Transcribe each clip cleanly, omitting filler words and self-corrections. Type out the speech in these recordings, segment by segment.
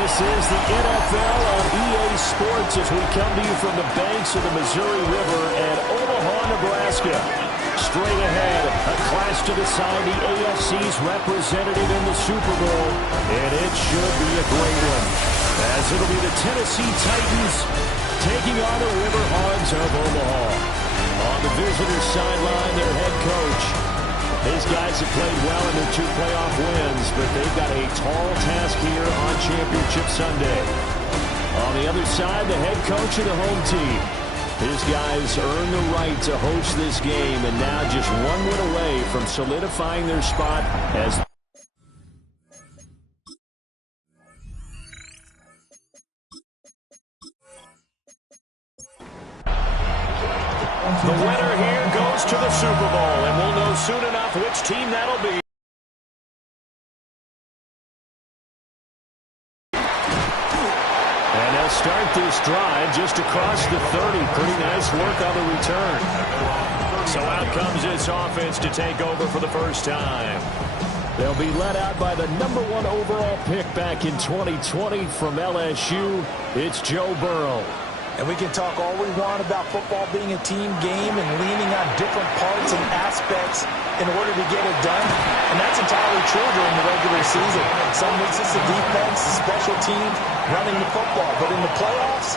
This is the NFL on EA Sports as we come to you from the banks of the Missouri River at Omaha, Nebraska. Straight ahead, a clash to decide the AFC's representative in the Super Bowl, and it should be a great one, as it'll be the Tennessee Titans taking on the River Hogs of Omaha. On the visitors' sideline, their head coach. These guys have played well in their 2 playoff wins, but they've got a tall task here on Championship Sunday. On the other side, the head coach of the home team. His guys earned the right to host this game, and now just 1 win away from solidifying their spot as the winner here goes to the Super Bowl, and we'll know soon enough which team that'll be. And they'll start this drive just across the 30. Pretty nice work on the return. So out comes this offense to take over for the first time. They'll be led out by the #1 overall pick back in 2020 from LSU. It's Joe Burrow. And we can talk all we want about football being a team game and leaning on different parts and aspects in order to get it done. And that's entirely true during the regular season. Some weeks it's the defense, the special teams, running the football. But in the playoffs,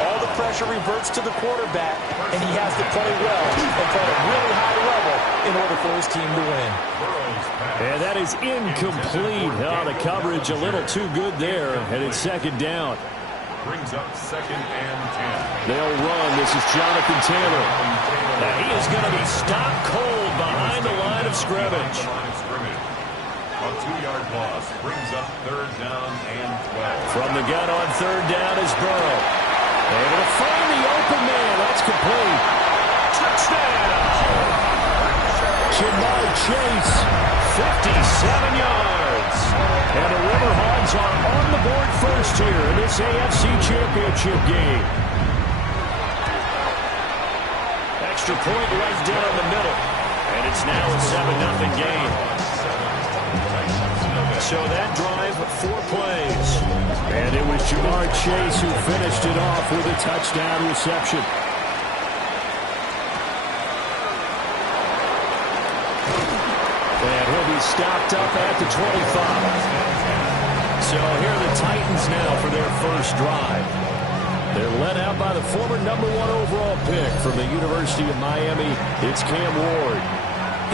all the pressure reverts to the quarterback, and he has to play well and play at a really high level in order for his team to win. And that is incomplete. Oh, the coverage a little too good there, and it's second down. Brings up 2nd and 10. They'll run. This is Jonathan Taylor. Now he is going to be stopped cold behind the line of scrimmage. A 2-yard loss brings up 3rd down and 12. From the gun on 3rd down is Burrow. Able to find the open man. That's complete. Touchdown! Jamar Chase, 57 yards. And the River Hogs are on the board first here in this AFC Championship game. Extra point right down the middle. And it's now a 7-0 game. So that drive, 4 plays. And it was Jamar Chase who finished it off with a touchdown reception. And he'll be stopped up at the 25. So here are the Titans now for their first drive. They're led out by the former #1 overall pick from the University of Miami. It's Cam Ward.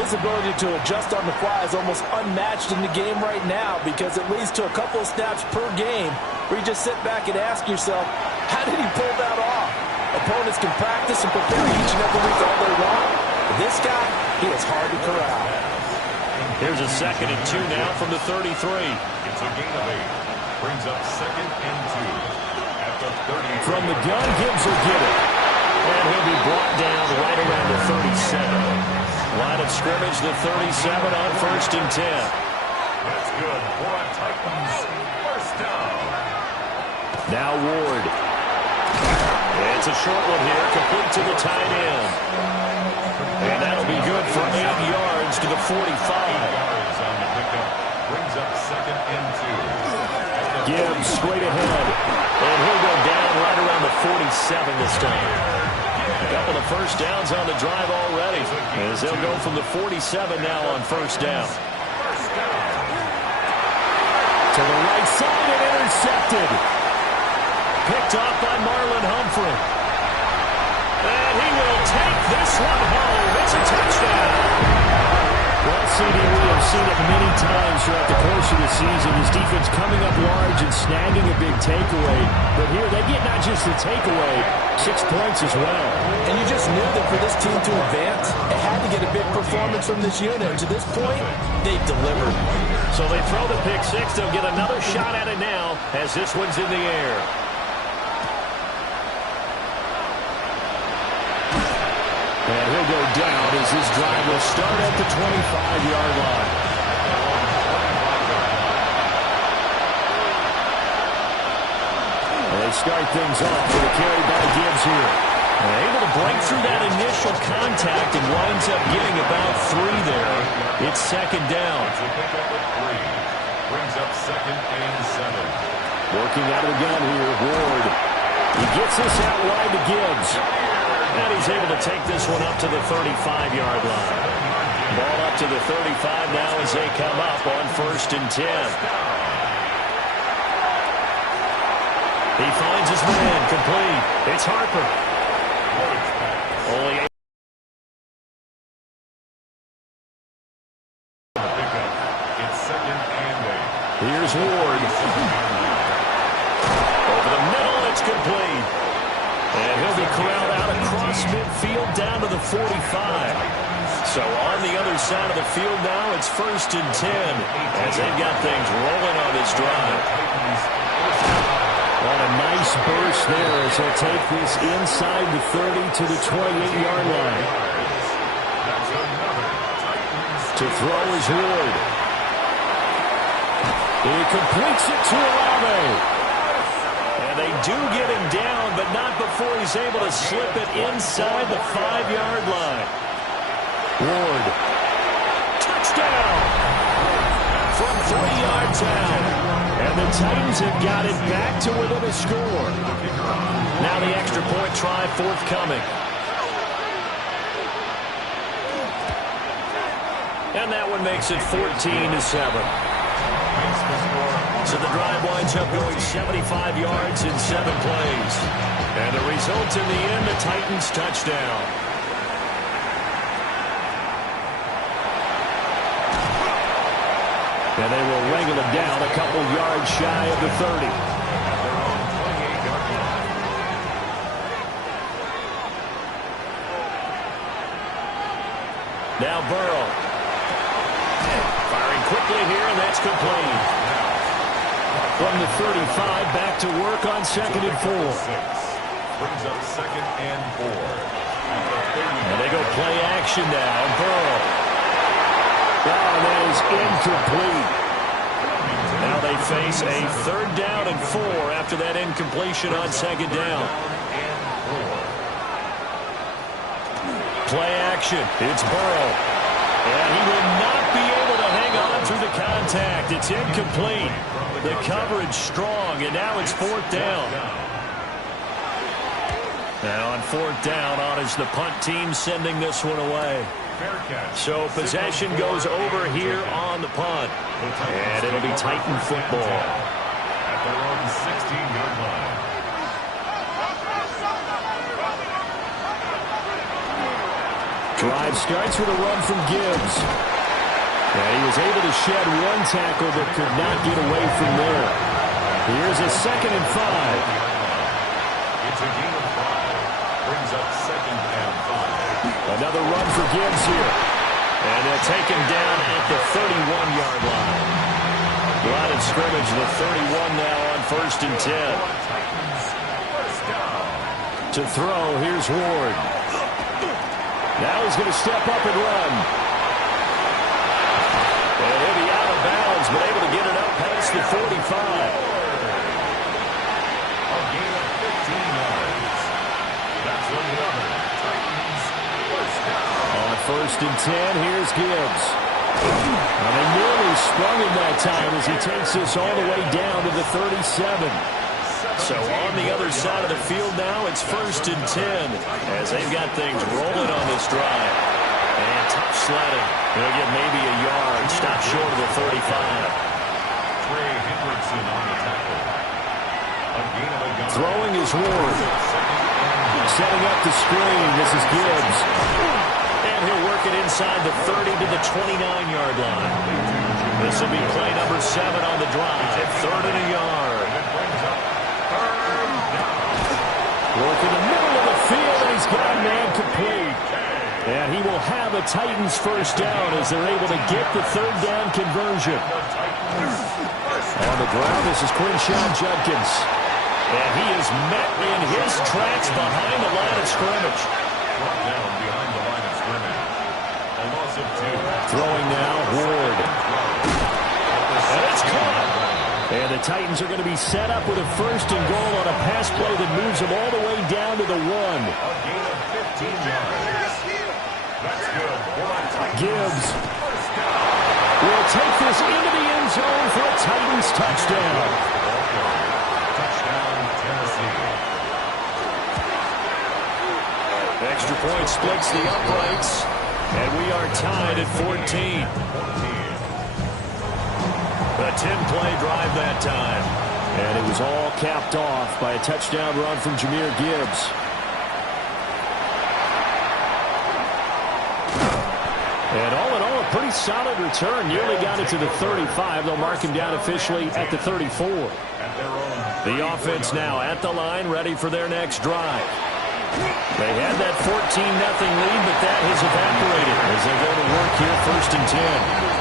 His ability to adjust on the fly is almost unmatched in the game right now because it leads to a couple of snaps per game where you just sit back and ask yourself, how did he pull that off? Opponents can practice and prepare each and every week all they want. But this guy, he is hard to corral. Here's a 2nd and 2 now from the 33. It's a gain of 8. Brings up 2nd and 2. At the 30. From the gun, Gibbs will get it. And he'll be brought down right around the 37. Line of scrimmage, the 37 on 1st and 10. That's good for a Titans first down. Now Ward. It's a short one here, complete to the tight end. And that'll be good for 8 yards to the 45. 8 yards on the pickup. Brings up 2nd and 2. Gibbs straight ahead. And he'll go down right around the 47 this time. A couple of first downs on the drive already, as they'll go from the 47 now on 1st down. To the right side and intercepted. Picked off by Marlon Humphrey. And he will take this one home. It's a touchdown. Well, CD, we have seen it many times throughout the course of the season. His defense coming up large and snagging a big takeaway. But here, they get not just the takeaway, 6 points as well. And you just knew that for this team to advance, it had to get a big performance from this unit. And to this point, they've delivered. So they throw the pick 6. They'll get another shot at it now as this one's in the air. And he'll go down as this drive will start at the 25-yard line. They start things off with a carry by Gibbs here. And able to break through that initial contact and winds up getting about 3 there. It's 2nd down. Brings up 2nd and 7. Working out of the gun here, Ward. He gets this out wide to Gibbs. And he's able to take this one up to the 35-yard line. Ball up to the 35 now as they come up on 1st and 10. He finds his man, complete. It's Harper. Only 8. It's 2nd and 8. Here's Ward. Over the middle, it's complete. And he'll be corralled out across midfield down to the 45. So on the other side of the field now, it's 1st and 10 as they've got things rolling on this drive. What a nice burst there as they'll take this inside the 30 to the 28-yard line. To throw is Ward. He completes it to Olave. And they do get him down, but not before he's able to slip it inside the 5-yard line. Ward. Touchdown! From 3 yards out. And the Titans have got it back to within a score. Now the extra point try forthcoming. And that one makes it 14-7. So the drive winds up going 75 yards in 7 plays. And the result in the end, the Titans touchdown. And they will wrangle him down a couple yards shy of the 30. Now Burrow. Firing quickly here, and that's complete. From the 35, back to work on 2nd and 4. Brings up 2nd and 4. And they go play action now. Burrow. Oh, that is incomplete. Now they face a 3rd down and 4 after that incompletion on 2nd down. Play action. It's Burrow. And he will not be able to hang on through the contact. It's incomplete. The coverage strong, and now it's 4th down. Now on 4th down, on is the punt team sending this one away. So possession goes over here on the punt. And it'll be Titan football. At their own 16-yard line. Drive starts with a run from Gibbs. And he was able to shed one tackle but could not get away from there. Here's a 2nd and 5. It's a gain of 5. Brings up 2nd and 5. Another run for Gibbs here. And they'll take him down at the 31-yard line. Line of scrimmage, the 31 now on 1st and 10. To throw, here's Ward. Now he's going to step up and run. And he'll be out of bounds, but able to get it up past the 45. A gain of 15 yards. That's another Titans first down. On 1st and 10, here's Gibbs. And they nearly sprung him that time as he takes this all the way down to the 37. So on the other side of the field now, it's 1st and 10 as they've got things rolling on this drive. And tough sledding. They'll get maybe a yard. Stop short of the 35. Trey Hendrickson on the tackle. A gain of a yard. Throwing is Ward. Setting up the screen. This is Gibbs. And he'll work it inside the 30 to the 29-yard line. This will be play number 7 on the drive. 3rd and a yard. Work in the middle of the field, and he's got a man complete. And he will have a Titans first down as they're able to get the 3rd down conversion. On the ground, this is Quinshawn Judkins. And he is met in his tracks behind the line of scrimmage. Brought down behind the line of scrimmage. A loss of 2. Throwing now, Ward. And it's caught. And the Titans are going to be set up with a 1st and goal on a pass play that moves them all the way down to the 1. A gain of 15 yards. That's good. Gibbs will take this into the end zone for a Titans touchdown. extra point splits the uprights, and we are tied at 14. A 10-play drive that time. And it was all capped off by a touchdown run from Jahmyr Gibbs. And all in all, a pretty solid return. Nearly got it to the 35. They'll mark him down officially at the 34. The offense now at the line, ready for their next drive. They had that 14-0 lead, but that has evaporated as they go to work here, 1st and 10.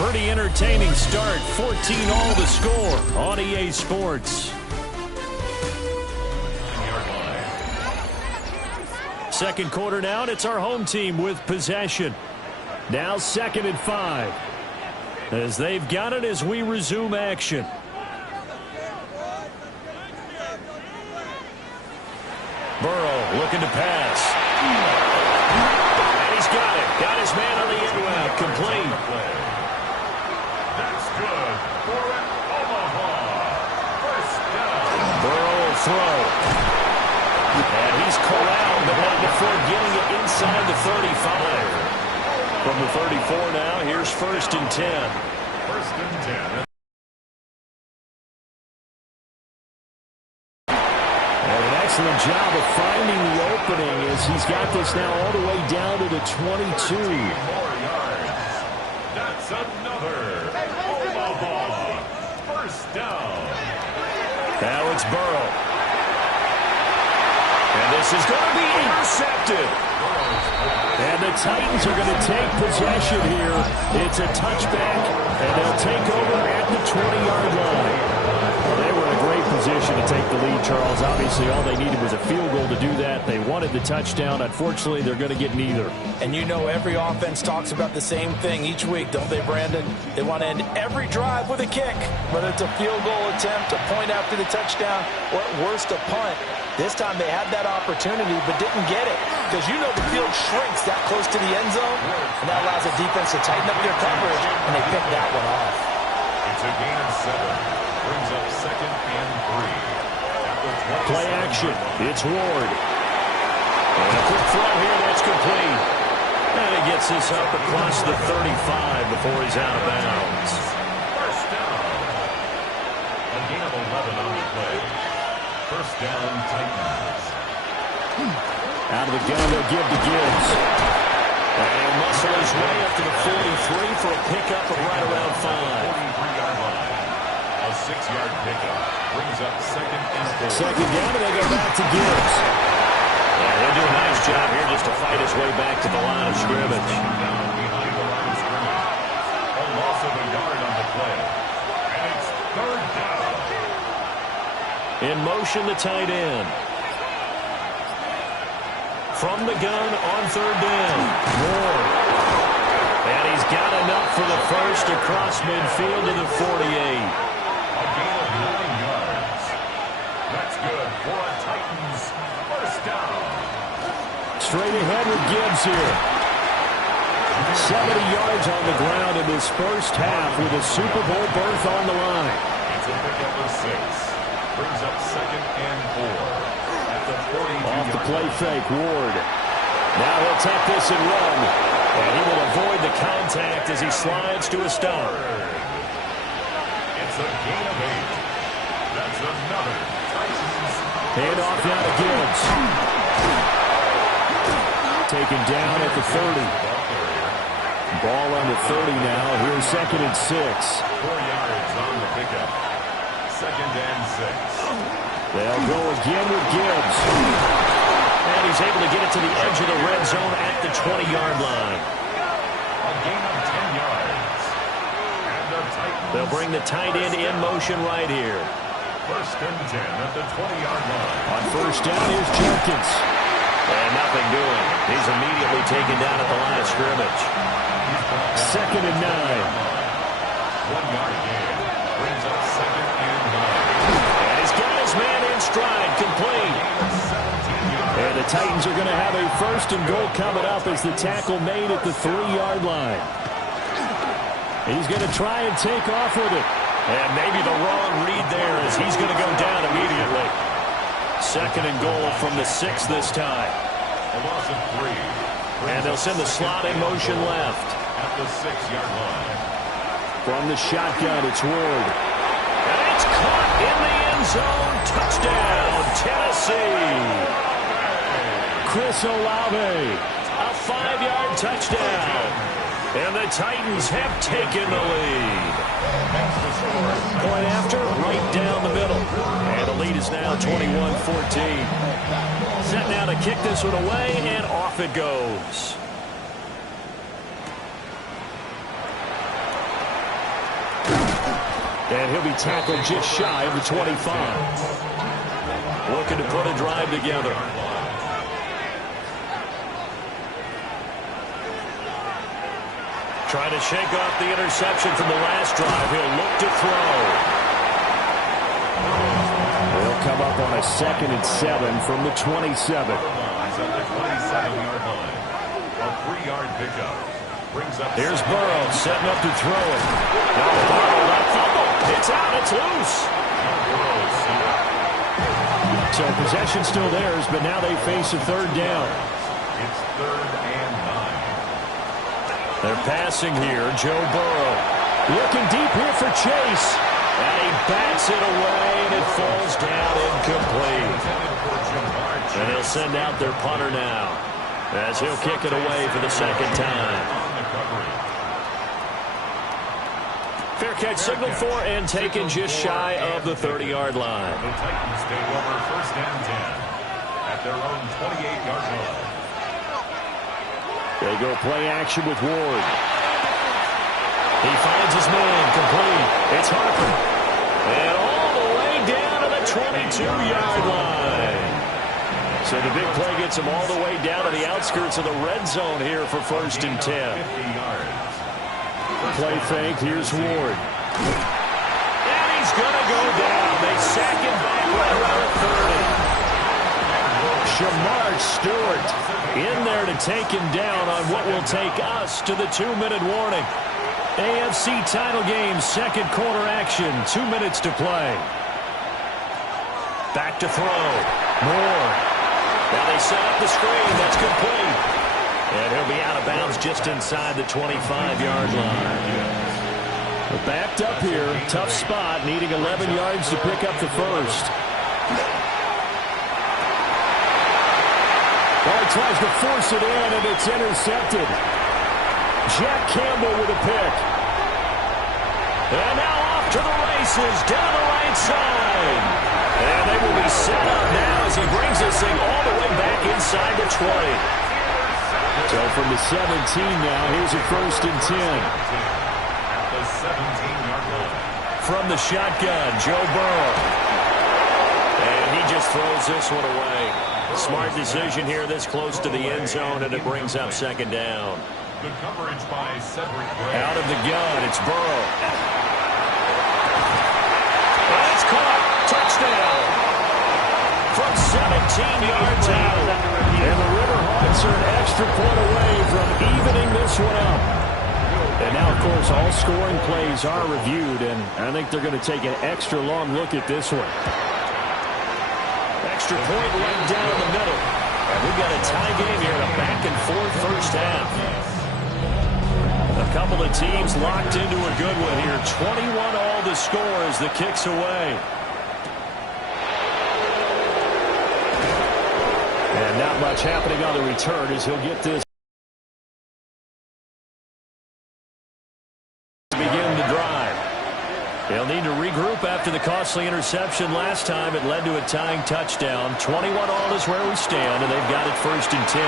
Pretty entertaining start. 14-all the score on EA Sports. Second quarter now, and it's our home team with possession. Now 2nd and 5. As they've got it as we resume action. Burrow looking to pass. And he's got it. Got his man on the end route. Complete. That's good for an Omaha. First down. Burrow will throw. And he's corralled, but not before getting it inside the 35. From the 34 now, here's 1st and 10. 1st and 10. Excellent job of finding the opening as he's got this now all the way down to the 22. More yards. That's another Omaha. First down. Now it's Burrow. And this is going to be intercepted. And the Titans are going to take possession here. It's a touchback, and they'll take over at the 20-yard line. Well, they were in a great position to take the lead, Charles. Obviously, all they needed was a field goal to do that. They wanted the touchdown. Unfortunately, they're going to get neither. And you know every offense talks about the same thing each week, don't they, Brandon? They want to end every drive with a kick, whether it's a field goal attempt, a point after the touchdown, or at worst, a punt. This time they had that opportunity but didn't get it because you know the field shrinks that close to the end zone, and that allows the defense to tighten up their coverage, and they picked that one off. It's a gain of 7. Brings up 2nd and 3. Play action. It's Ward. And a quick throw here. That's complete. And he gets this up across the 35 before he's out of bounds. First down. A gain of 11 on the play. First down, Titans. Out of the gun, they'll give to Gibbs. And muscle his way up to the 43 for a pickup of right around 5. 43-yard line. A 6-yard pickup. Brings up 2nd and 4. Second down, and they go back to Gibbs. Yeah, he'll do a nice job here just to fight his way back to the line of scrimmage. Down behind the line of scrimmage. A loss of a yard on the play. And it's 3rd down. In motion, the tight end. From the gun on 3rd down. Ward. And he's got enough for the first across midfield to the 48. A gain of 9 yards. That's good for a Titans first down. Straight ahead with Gibbs here. 70 yards on the ground in this first half with a Super Bowl berth on the line. It's a pickup of 6. Brings up 2nd and 4. At the 42. Off the play fake, Ward. Now he'll take this and run. And he will avoid the contact as he slides to a stop. It's a gain of 8. That's another Titans. Hand off now to Gibbs. Taken down at the 30. Ball on the 30 now. Here's 2nd and 6. 4 yards on the pickup. 2nd and 6. They'll go again with Gibbs. And he's able to get it to the edge of the red zone at the 20-yard line. A gain of 10 yards. And the Titans. They'll bring the tight end in motion right here. 1st and 10 at the 20-yard line. On first down, here's Jenkins. And nothing doing. He's immediately taken down at the line of scrimmage. 2nd and 9. 1-yard gain. Brings up 2nd and 9. And he's got his man in stride, complete. And the Titans are going to have a 1st and goal coming up as the tackle made at the 3-yard line. He's going to try and take off with it. And maybe the wrong read there as he's going to go down immediately. 2nd and goal from the 6 this time. A loss of 3. And they'll send the slot in motion left. At the 6-yard line. From the shotgun, it's Ward. And it's caught in the end zone. Touchdown, Tennessee. Chris Olave, a 5-yard touchdown. And the Titans have taken the lead. Point after, right down the middle. And the lead is now 21-14. Set now to kick this one away, and off it goes. And he'll be tackled just shy of the 25. Looking to put a drive together. Trying to shake off the interception from the last drive. He'll look to throw. They'll come up on a 2nd and 7 from the 27. He's at the 27-yard line. A 3-yard pickup. Brings up. Here's Burrow setting up to throw it. Now Burrow, that fumble. It's out. It's loose. So possession still theirs, but now they face a 3rd down. It's 3rd and 9. They're passing here. Joe Burrow looking deep here for Chase. And he bats it away, and it falls down incomplete. And they'll send out their punter now, as he'll kick it away for the 2nd time. Fair catch signaled for and taken just shy of the 30-yard line. The Titans take over 1st and 10 at their own 28-yard line. They go play action with Ward. He finds his man, complete. It's Harper. And all the way down to the 22-yard line. So the big play gets him all the way down to the outskirts of the red zone here for 1st and 10. 50 yards. Play fake, here's Ward. And he's going to go down. They sack him back right around 30. Shamar Stewart in there to take him down on what will take us to the 2-minute warning. AFC title game, 2nd quarter action, 2 minutes to play. Back to throw. Moore. Now they set up the screen. That's complete. And he'll be out of bounds just inside the 25-yard line. We're backed up here. Tough spot, needing 11 yards to pick up the first. Well, he tries to force it in, and it's intercepted. Jack Campbell with a pick. And now off to the races, down the right side. And they will be set up now as he brings this thing all the way back inside the 20. So from the 17 now, here's a 1st and 10. At the 17-yard line. From the shotgun, Joe Burrow. And he just throws this one away. Smart decision here this close to the end zone, and it brings up 2nd down. Good coverage by Cedric Gray. Out of the gun, it's Burrow. And it's caught. Touchdown. From 17 yards out. And the River Hogs are an extra point away from evening this one up. And now, of course, all scoring plays are reviewed, and I think they're going to take an extra long look at this one. Extra point right down the middle. And we've got a tie game here in a back-and-forth first half. A couple of teams locked into a good one here. 21 all the score as the kick's away. And not much happening on the return as he'll get this. Begin the drive. They'll need to regroup after the costly interception last time. It led to a tying touchdown. 21 all is where we stand, and they've got it 1st and 10.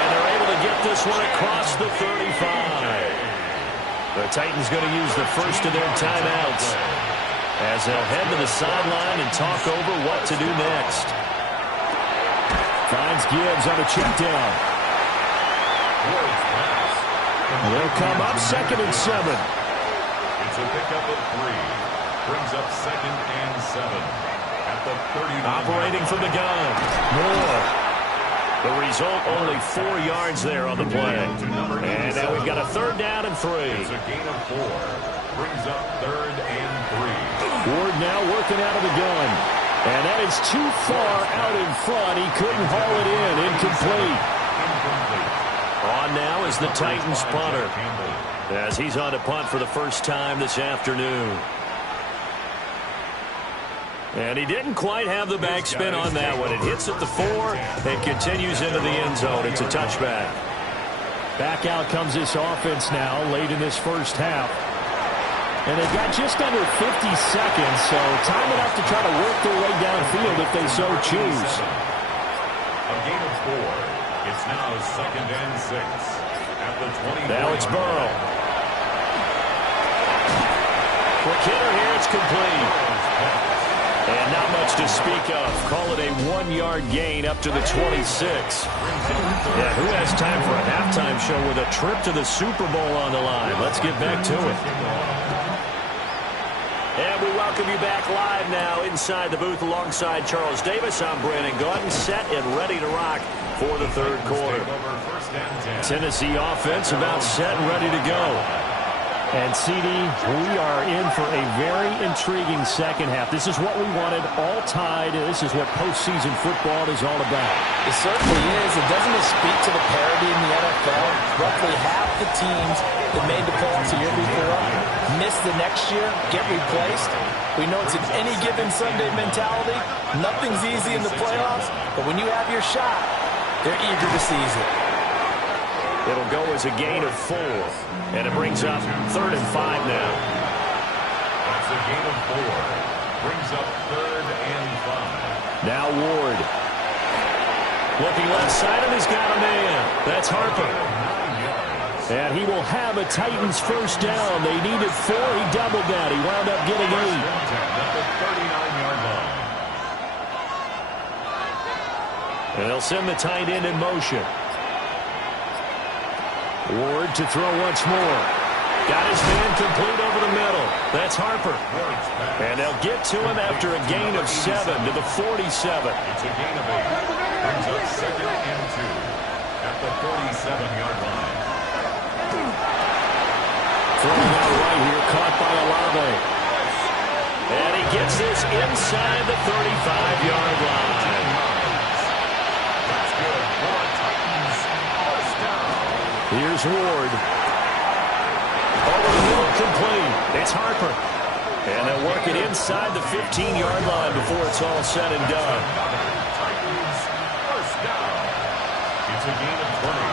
And they're able to get this one across the 35. The Titans going to use the first of their timeouts as they'll head to the sideline and talk over what to do next. Finds Gibbs on a check down. They'll come up 2nd and 7. It's a pickup of 3. Brings up 2nd and 7. At the 30. Operating from the gun. Moore. The result, only 4 yards there on the play. And now we've got a 3rd down and 3. It's a gain of 4. Brings up 3rd and 3. Ward now working out of the gun. And that is too far out in front. He couldn't haul it in. Incomplete. On now is the Titans punter, as he's on to punt for the first time this afternoon. And he didn't quite have the backspin on that one. It hits at the 4 and continues into the end zone. It's a touchback. Back out comes this offense now late in this first half. And they've got just under 50 seconds, so time enough to try to work their way downfield if they so choose. A gain of 4. It's now 2nd and 6 at the 20. Now it's Burrow. Quick hitter here. It's complete. And not much to speak of. Call it a 1-yard gain up to the 26. Yeah, who has time for a halftime show with a trip to the Super Bowl on the line? Let's get back to it. And we welcome you back live now inside the booth alongside Charles Davis. I'm Brandon Gaudin, set and ready to rock for the third quarter. Tennessee offense about set and ready to go. And, CD, we are in for a very intriguing second half. This is what we wanted, all tied. This is what postseason football is all about. It certainly is. And doesn't it speak to the parity in the NFL? Roughly half the teams that made the playoffs the year before miss the next year, get replaced. We know it's an any given Sunday mentality. Nothing's easy in the playoffs, but when you have your shot, they're eager to seize it. It'll go as a gain of 4. And it brings up 3rd and 5 now. That's a gain of 4. Brings up 3rd and 5. Now Ward. Looking left side, and he's got a man. That's Harper. And he will have a Titans first down. They needed 4. He doubled that. He wound up getting 8. At the 39-yard line. And they'll send the tight end in motion. Ward to throw once more. Got his man complete over the middle. That's Harper. And they'll get to him after a gain of 7 to the 47. It's a gain of 8. Brings up 2nd and 2 at the 47-yard line. Throwing out right here, caught by Olave. And he gets this inside the 35-yard line. That's good for Titans. First down. Here's Ward. Over the middle, complete. It's Harper. And they'll work it inside the 15-yard line before it's all said and done. Titans, first down. It's a gain of 20.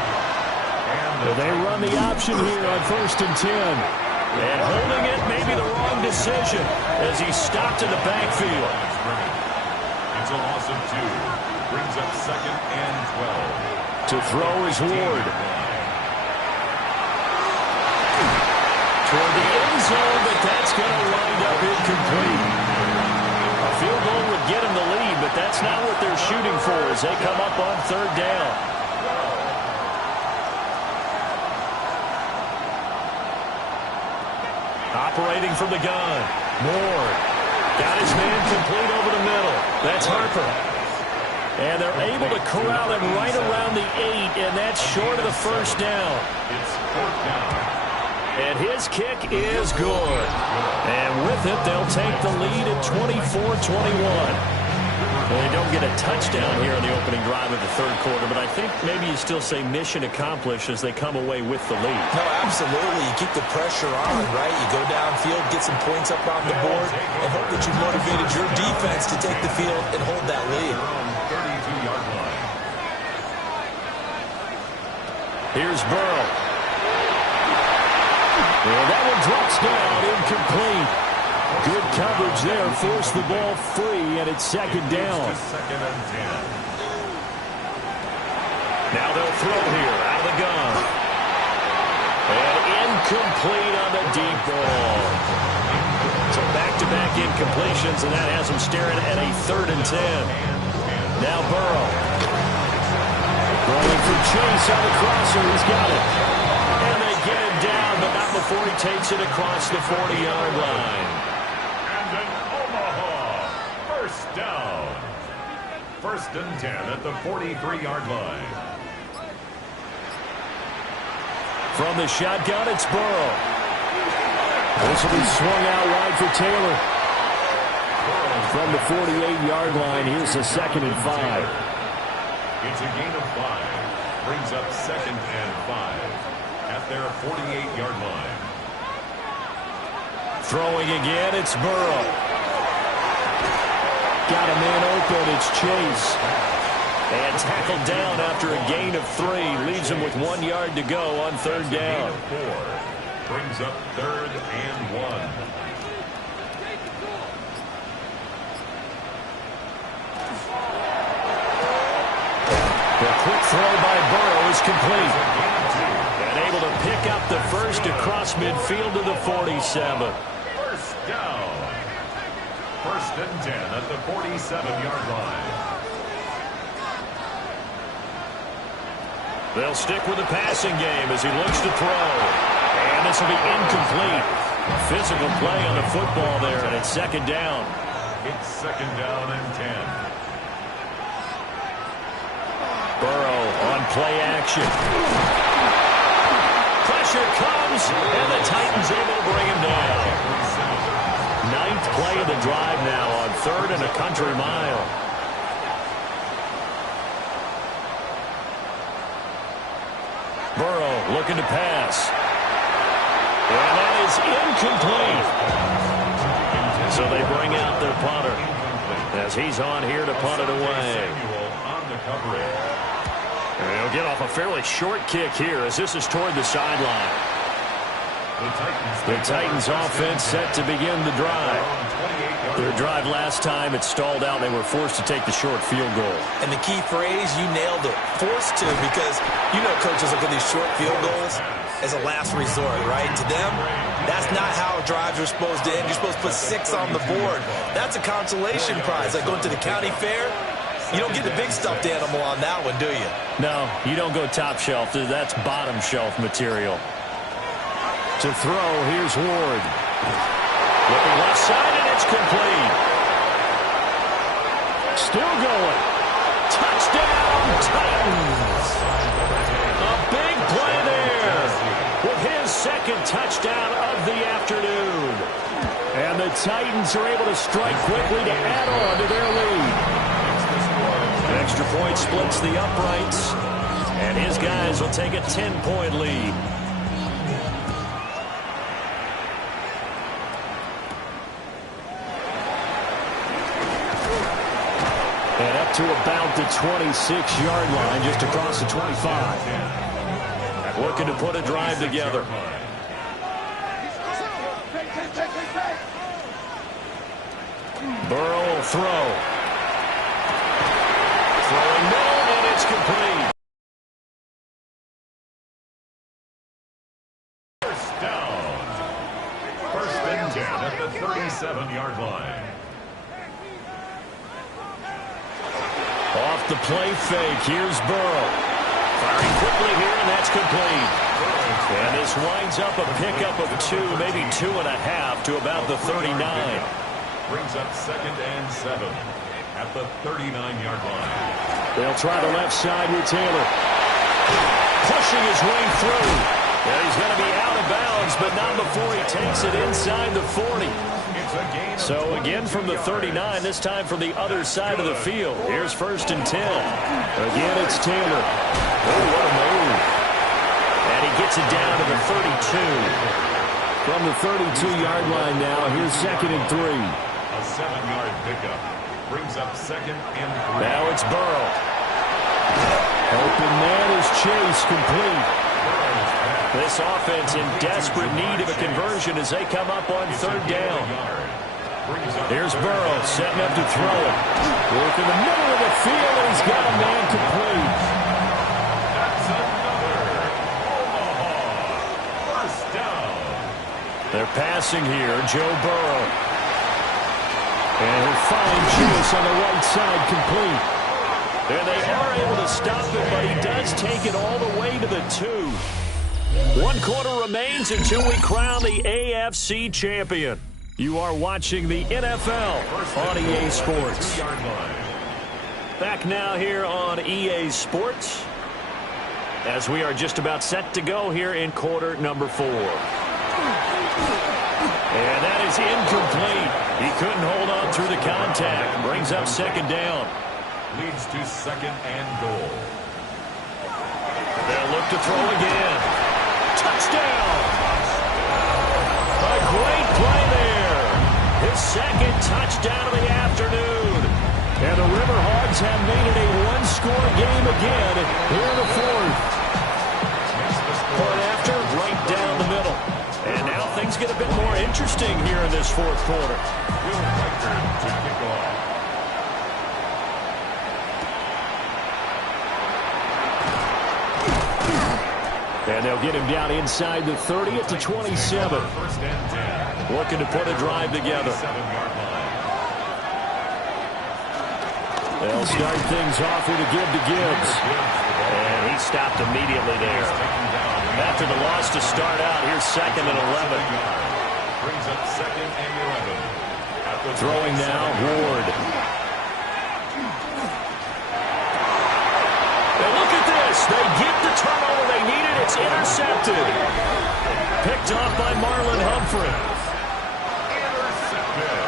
And they run the option here on 1st and 10. And holding it may be the wrong decision as he stopped in the backfield. It's a loss of 2. Brings up 2nd and 12. To throw is Ward. Toward the end zone, but that's going to wind up incomplete. A field goal would get him the lead, but that's not what they're shooting for as they come up on 3rd down. Operating from the gun. Moore. Got his man complete over the middle. That's Harper. And they're able to corral him right around the 8, and that's short of the first down. It's 4th down. And his kick is good. And with it, they'll take the lead at 24-21. Well, they don't get a touchdown here in the opening drive of the third quarter, but I think maybe you still say mission accomplished as they come away with the lead. No, absolutely. You keep the pressure on, right? You go downfield, get some points up on the board, and hope that you motivated your defense to take the field and hold that lead. 32-yard line. Here's Burrow. And that one drops down, incomplete. Good coverage there, forced the ball free, and it's 2nd down. 2nd and 10. Now they'll throw here, out of the gun. And incomplete on the deep ball. So back-to-back incompletions, and that has them staring at a 3rd and 10. Now Burrow. Rolling for Chase on the crosser, he's got it. And they get him down, but not before he takes it across the 40-yard line. And an Omaha first down. 1st and 10 at the 43-yard line. From the shotgun, it's Burrow. This will be swung out wide for Taylor. From from the 48-yard line. Here's a 2nd and 5. It's a gain of 5. Brings up 2nd and 5 at their 48-yard line. Throwing again, it's Burrow. Got a man open, it's Chase. And tackled down after a gain of 3. Leaves him with 1 yard to go on 3rd down. 4. Brings up 3rd and 1. The quick throw by Burrow is complete. And able to pick up the first across midfield to the 47. First down. 1st and 10 at the 47-yard line. They'll stick with the passing game as he looks to throw. And this will be incomplete. Physical play on the football there, and it's 2nd down. It's 2nd down and 10. Burrow on play action. Pressure comes, and the Titans able to bring him down. 9th play of the drive now on 3rd and a country mile. Burrow looking to pass. And that is incomplete. So they bring out their punter as he's on here to punt it away. On the coverage. And he'll get off a fairly short kick here as this is toward the sideline. The Titans offense set to begin the drive. Their drive last time, it stalled out. They were forced to take the short field goal. And the key phrase, you nailed it. Forced to, because you know coaches look at these short field goals as a last resort, right? To them, that's not how drives are supposed to end. You're supposed to put 6 on the board. That's a consolation prize. Like going to the county fair, you don't get the big stuffed animal on that one, do you? No, you don't go top shelf. That's bottom shelf material. To throw, here's Ward. Looking left side, and it's complete. Still going. Touchdown, Titans. A big play there with his 2nd touchdown of the afternoon. And the Titans are able to strike quickly to add on to their lead. Extra point splits the uprights, and his guys will take a 10-point lead. And up to about the 26-yard line, just across the 25. Looking to put a drive together. Burrow will throw. Throwing middle, and it's complete. First down. 1st and 10 at the 37-yard line. Off the play fake, here's Burrow. Firing quickly here, and that's complete. And this winds up a pickup of 2, maybe 2.5 to about the 39. Brings up 2nd and 7 at the 39-yard line. They'll try the left side with Taylor. Pushing his way through. And he's going to be out of bounds, but not before he takes it inside the 40. So again from the 39, this time from the other side of the field. Here's 1st and 10. Again, it's Taylor. Oh, what a move. And he gets it down to the 32. From the 32-yard line now, here's 2nd and 3. A 7-yard pickup. Brings up 2nd and 3. Now it's Burrow. Open man is Chase, complete. This offense in desperate need of a conversion as they come up on 3rd down. Here's Burrow setting up to throw it. Work in the middle of the field, and he's got a man complete. That's another Omaha first down. They're passing here, Joe Burrow. And he'll find Chase on the right side, complete. And they are able to stop it, but he does take it all the way to the 2. 1 quarter remains until we crown the AFC champion. You are watching the NFL on EA Sports. Back now here on EA Sports as we are just about set to go here in quarter number 4. And that is incomplete. He couldn't hold on through the contact. Brings up second down. Leads to second and goal. They'll look to throw again. Touchdown! A great play there. His second touchdown of the afternoon. And the River Hogs have made it a one-score game again here in the fourth. Point after, right down the middle. And now things get a bit more interesting here in this fourth quarter. Will Riker to kick off. And they'll get him down inside the 30 at the 27. First and 10. Looking to put a drive together. 7-yard line. They'll start things off with a give to Gibbs. And he stopped immediately there. After the loss to start out, here's second and 11. Brings up second and 11. Throwing now, Ward. And look at this. They get the turnover they needed. It's intercepted. Picked off by Marlon Humphrey. Intercepted.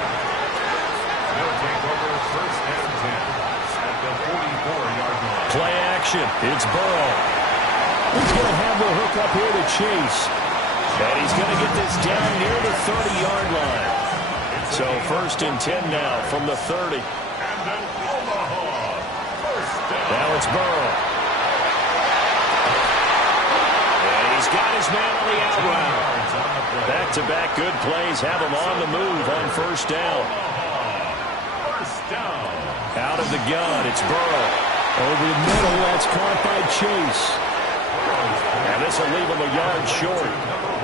They'll take over first and 10 at the 44-yard line. Play action. It's Burrow. He's going to have the hook up here to Chase. And he's going to get this down near the 30-yard line. So first and 10 now from the 30. And an Omaha first down. Now it's Burrow. And he's got his man on the out route. Back-to-back good plays have him on the move on first down. First down. Out of the gun, it's Burrow. Over the middle, that's caught by Chase. And this will leave him a yard short.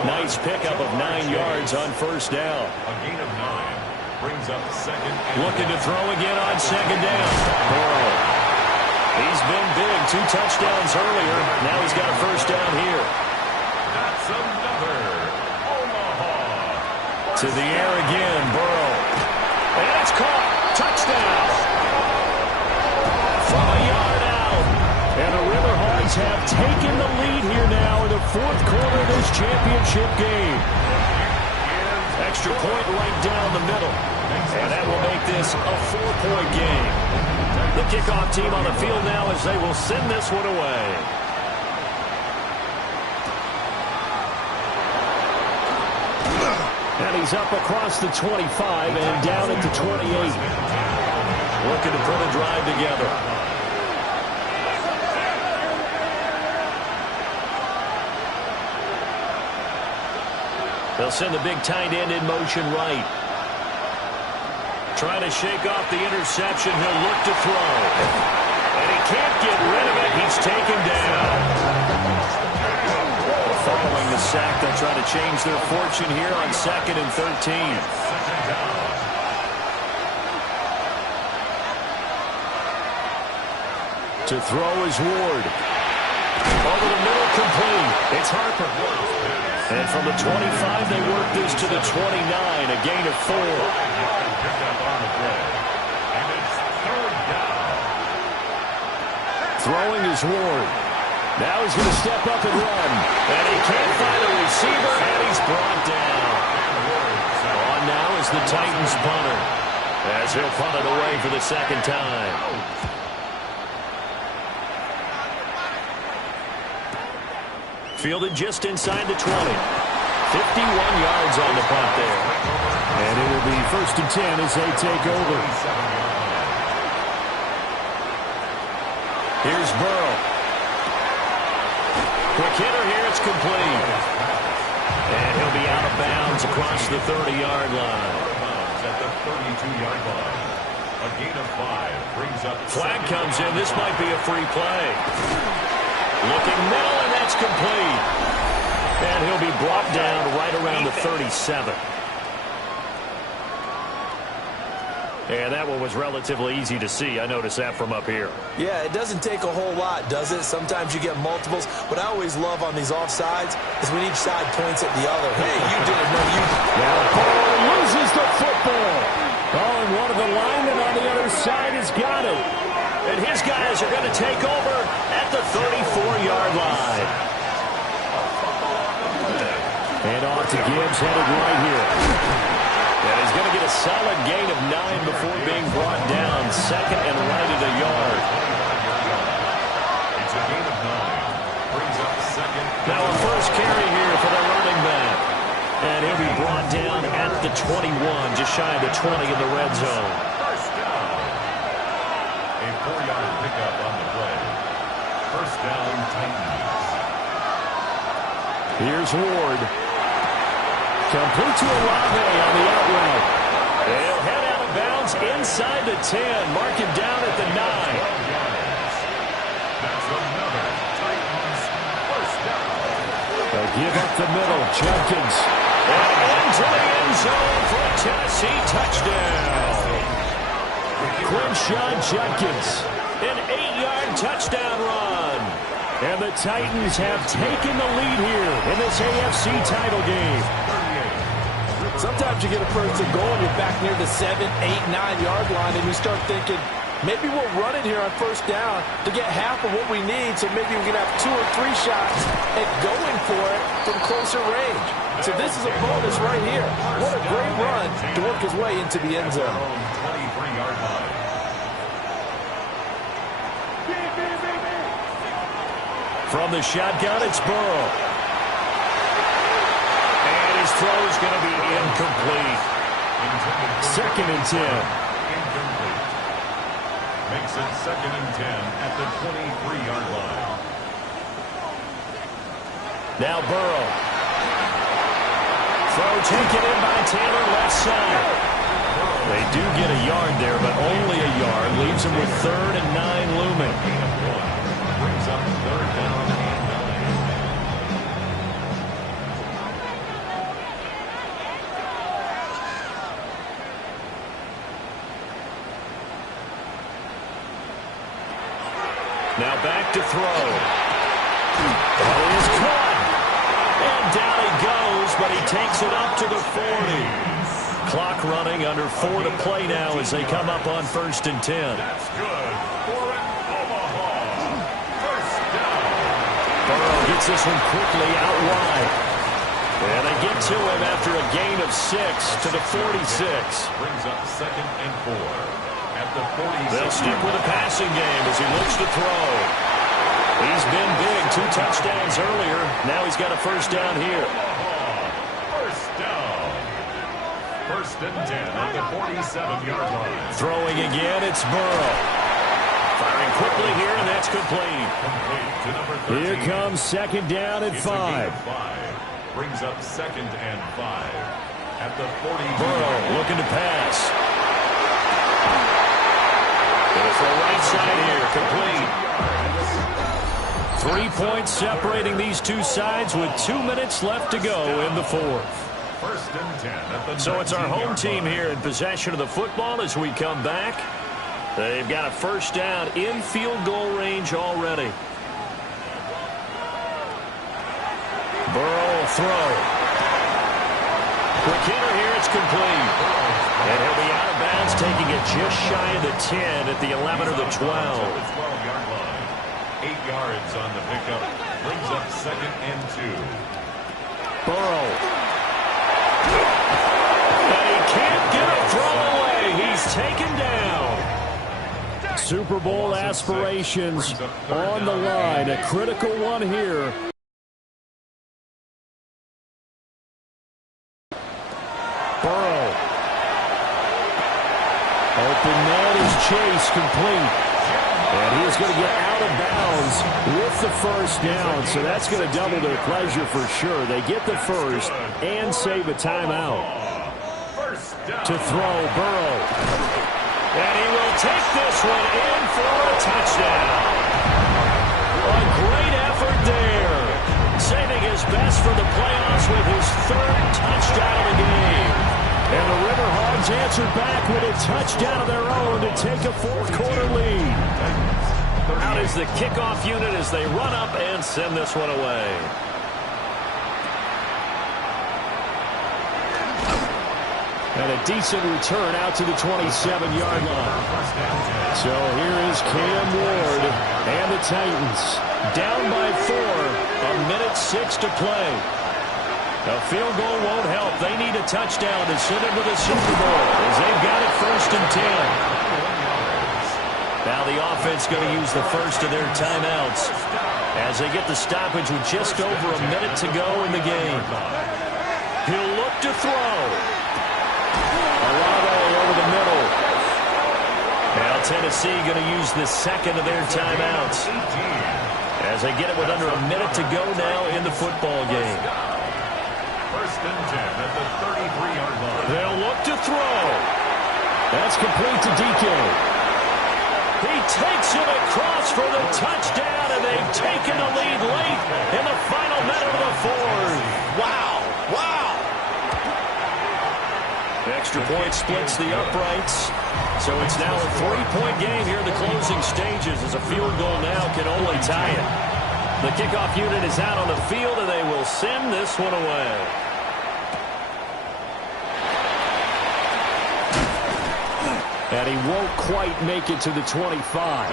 Nice pickup of 9 yards on first down. A gain of 9 brings up second and Looking to throw again on second down. Burrow. He's been big. 2 touchdowns earlier. Now he's got a first down here. that's another Omaha. To the air again, Burrow. And it's caught. Touchdown. From a yard out. And the River Hogs have taken the lead here now in the fourth quarter of this championship game. Extra point right down the middle. And that will make this a 4-point game. The kickoff team on the field now as they will send this one away. And he's up across the 25 and down at the 28. Looking to put a drive together. They'll send the big tight end in motion right. Trying to shake off the interception. He'll look to throw. And he can't get rid of it. He's taken down. Following the sack, they'll try to change their fortune here on 2nd and 13. To throw is Ward. Over the middle, complete. It's Harper. And from the 25, they work this to the 29, a gain of 4. Throwing is Ward. Now he's going to step up and run. And he can't find a receiver, and he's brought down. On now is the Titans punter, as he'll punt it away for the second time. Fielded just inside the 20. 51 yards on the punt there. And it will be first and 10 as they take over. Here's Burrow. Quick hitter here, it's complete. And he'll be out of bounds across the 30-yard line. At the 32-yard line. A gain of 5 brings up. Flag comes in. This might be a free play. Looking middle, and that's complete. And he'll be brought down right around the 37. And that one was relatively easy to see. I noticed that from up here. Yeah, it doesn't take a whole lot, does it? Sometimes you get multiples. What I always love on these offsides is when each side points at the other. Hey, you did it. No, you. Now Burrow loses the football. Oh, and one of the linemen on the other side has got it. And his guys are going to take over at the 34-yard line. And off to Gibbs, headed right here. And he's going to get a solid gain of 9 before being brought down. Second and right at a yard. It's a gain of 9. Brings up second. Now a first carry here for the running back. And he'll be brought down at the 21, just shy of the 20 in the red zone. First down. A 4-yard pickup on the play. First down, Titans. Here's Ward. Complete to Olave on the out route. He'll head out of bounds inside the 10. Mark him down at the 9. That's another Titans first down. They'll give up the middle. Jenkins. And into the end zone for a Tennessee touchdown. Quinshon Judkins. An 8-yard touchdown run. And the Titans have taken the lead here in this AFC title game. Sometimes you get a first and goal and you're back near the 7, 8, 9-yard line and you start thinking, maybe we'll run it here on first down to get half of what we need, so maybe we can have 2 or 3 shots at going for it from closer range. So this is a bonus right here. What a great run to work his way into the end zone. 23-yard line. From the shotgun, it's Burrow. And his throw's going to be incomplete. Second and 10. Incomplete. Makes it second and 10 at the 23-yard line. Now Burrow. Throw taken in by Taylor, left side. They do get a yard there, but only a yard. Leaves them with 3rd and 9 looming. Brings up third down and 9. Now back to throw. That is caught. And down he goes, but he takes it up to the 40. Clock running, under 4 to play now as they come up on 1st and 10. That's good for an Omaha first down. Burrow gets this one quickly out wide. And they get to him after a gain of 6 to the 46. Brings up second and 4 at the 46. They'll stick with the passing game as he looks to throw. He's been big, 2 touchdowns earlier. Now he's got a first down here. First down. First and 10 at the 47-yard line. Throwing again, it's Burrow. Firing quickly here, and that's complete. Complete to number 13. Here comes second down at 5. It's a gain of 5. Brings up second and 5 at the 40. Burrow looking to pass. Gonna throw right side here, complete. 3 points separating these two sides with 2 minutes left to go in the 4th. First and 10 at the So it's our home 19-yard team line. here in possession of the football as we come back. They've got a first down in field goal range already. Burrow will throw. Quick hitter here, it's complete. And he'll be out of bounds, taking it just shy of the 10 at the 11 or the 12. 12-yard line. 8 yards on the pickup. Brings up second and 2. Burrow. And he can't get a throw away. He's taken down. Super Bowl aspirations on the line. A critical one here. Burrow. Open man is Chase, complete. And he's going to get out of bounds with the first down. So that's going to double their pleasure for sure. They get the first and save a timeout. To throw, Burrow. And he will take this one in for a touchdown. A great effort there. Saving his best for the playoffs with his 3rd touchdown of the game. And the River Hogs answered back with a touchdown of their own to take a 4th-quarter lead. Out is the kickoff unit as they run up and send this one away. And a decent return out to the 27-yard line. So here is Cam Ward and the Titans down by 4. 1:06 to play. A field goal won't help. They need a touchdown to send it to the Super Bowl as they've got it 1st and 10. Now the offense going to use the first of their timeouts as they get the stoppage with just over a minute to go in the game. He'll look to throw. Olave over the middle. Now Tennessee going to use the second of their timeouts as they get it with under a minute to go now in the football game. 1st and 10 at the 33-yard line. They'll look to throw. That's complete to DK. He takes it across for the touchdown, and they've taken the lead late in the final minute of the fourth. Wow. Wow. Extra point splits the uprights. So it's now a 3-point game here in the closing stages as a field goal now can only tie it. The kickoff unit is out on the field, and they will send this one away. And he won't quite make it to the 25.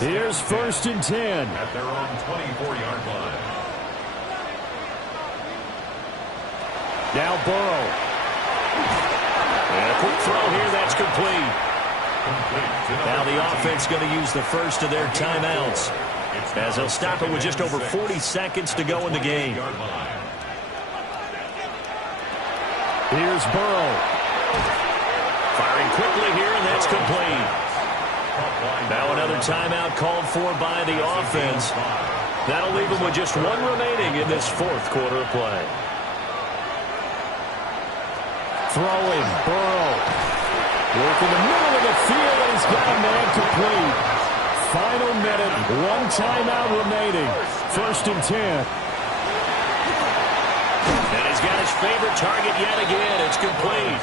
Here's 1st and 10. At their own 24-yard line. Now Burrow. And a quick throw here, that's complete. Now the offense going to use the first of their timeouts as they'll stop it with just over 40 seconds to go in the game. Here's Burrow. Firing quickly here, and that's complete. Now another timeout called for by the offense. That'll leave them with just one remaining in this fourth quarter of play. Throwing, Burrow. Work in the middle of the field, and he's got a man complete. Final minute, one timeout remaining. 1st and 10. And he's got his favorite target yet again. It's complete.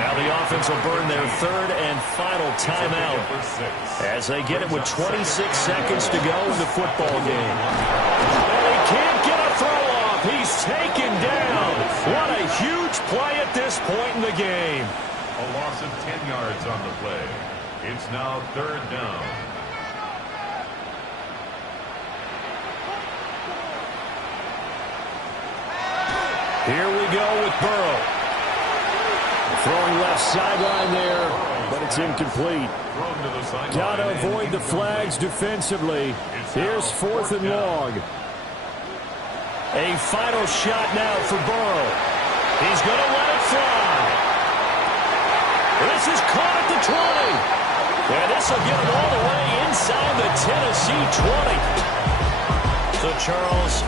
Now the offense will burn their third and final timeout as they get it with 26 seconds to go in the football game. And he can't get a throw off. He's taken down. What a huge play at this point in the game. A loss of 10 yards on the play. It's now 3rd down. Here we go with Burrow. Throwing left sideline there, but it's incomplete. Got to avoid the flags defensively. Here's 4th and long. A final shot now for Burrow. He's going to let it fly. This is caught at the 20. And this will get him all the way inside the Tennessee 20. So, Charles,